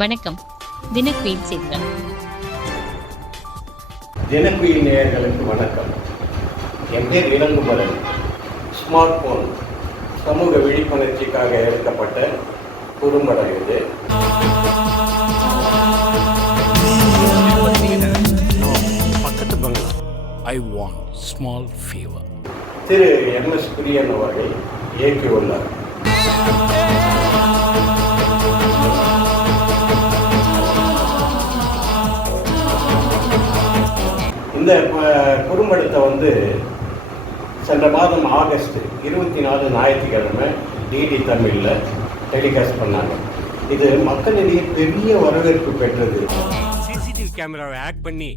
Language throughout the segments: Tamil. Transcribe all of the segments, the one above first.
வணக்கம். தினக்குயில் செய்திகள் தினக்குயில் நேயர்களுக்கு வணக்கம். என் பேர் இளங்குமரன் ஸ்மார்ட் போன் சமூக விழிப்புணர்ச்சிக்காக எடுக்கப்பட்ட குறும்படம் இது. பக்கத்து bungalow I want small fever Thiru M S Priyan அவர்கள் இயக்கியுள்ளார் இந்த குறும்படத்தை வந்து சென்ற மாதம் ஆகஸ்ட் இருபத்தி நாலு ஞாயிற்றுக்கிழமை டிடி தமிழில் டெலிகாஸ்ட் பண்ணாங்க. இது மக்களிடையே பெரிய வரவேற்பு பெற்றது. சிசிடிவி கேமராவை ஹேக் பண்ணி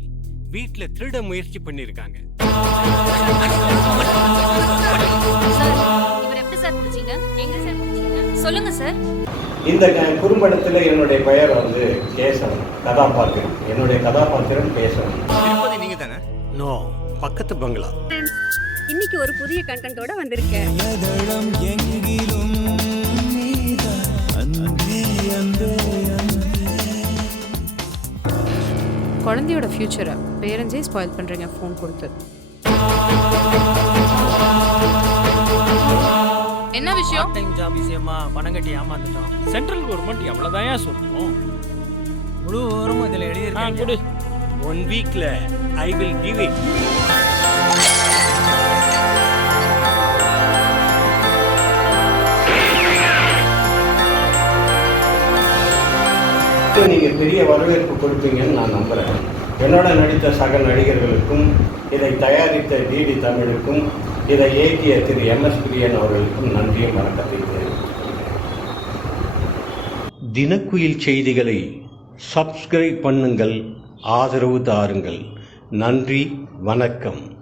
வீட்ல திருட முயற்சி பண்ணிருக்காங்க. சார் இவர் எப்படி சார் பிடிச்சீங்க? எங்க சார் பிடிச்சீங்க? சொல்லுங்க சார். இந்த குறும்படத்தில் என்னுடைய பெயர் வந்து கேசவன் கதாபாத்திரம். என்னுடைய கதாபாத்திரம் கேசவன். தானே? நோ பக்கத்து பங்களா. இன்னைக்கு ஒரு புதிய கண்டென்ட்டோட வந்திருக்கேன். குழந்தையோட ஃப்யூச்சரை பேரண்ட்ஸே ஸ்பாயில் பண்ணுறீங்க ஃபோன் கொடுத்து. என்ன விஷயம்? டைம் ஜாப் விஷயமா பணம் கட்டி ஏமாந்துட்டோம். சென்ட்ரல் கவர்மெண்ட் எவ்வளவுதான் சொல்லணும் முழு விவரமும் இதில் எழுதியிருக்காங்க. கொடு. ஒன் வீக்ல ஐ வில் கிவ் இட் நீங்கள் பெரிய வரவேற்பு கொடுப்பீங்கன்னு நான் நம்புகிறேன் என்னோட நடித்த சக நடிகர்களுக்கும் இதை தயாரித்த டிடி தமிழுக்கும் இதை இயக்கிய திரு எம் எஸ் பிரியன் அவர்களுக்கும் நன்றியும் வணக்கத்தை தினக்குயில் செய்திகளை சப்ஸ்கிரைப் பண்ணுங்கள். ஆதரவு தாருங்கள். நன்றி வணக்கம்.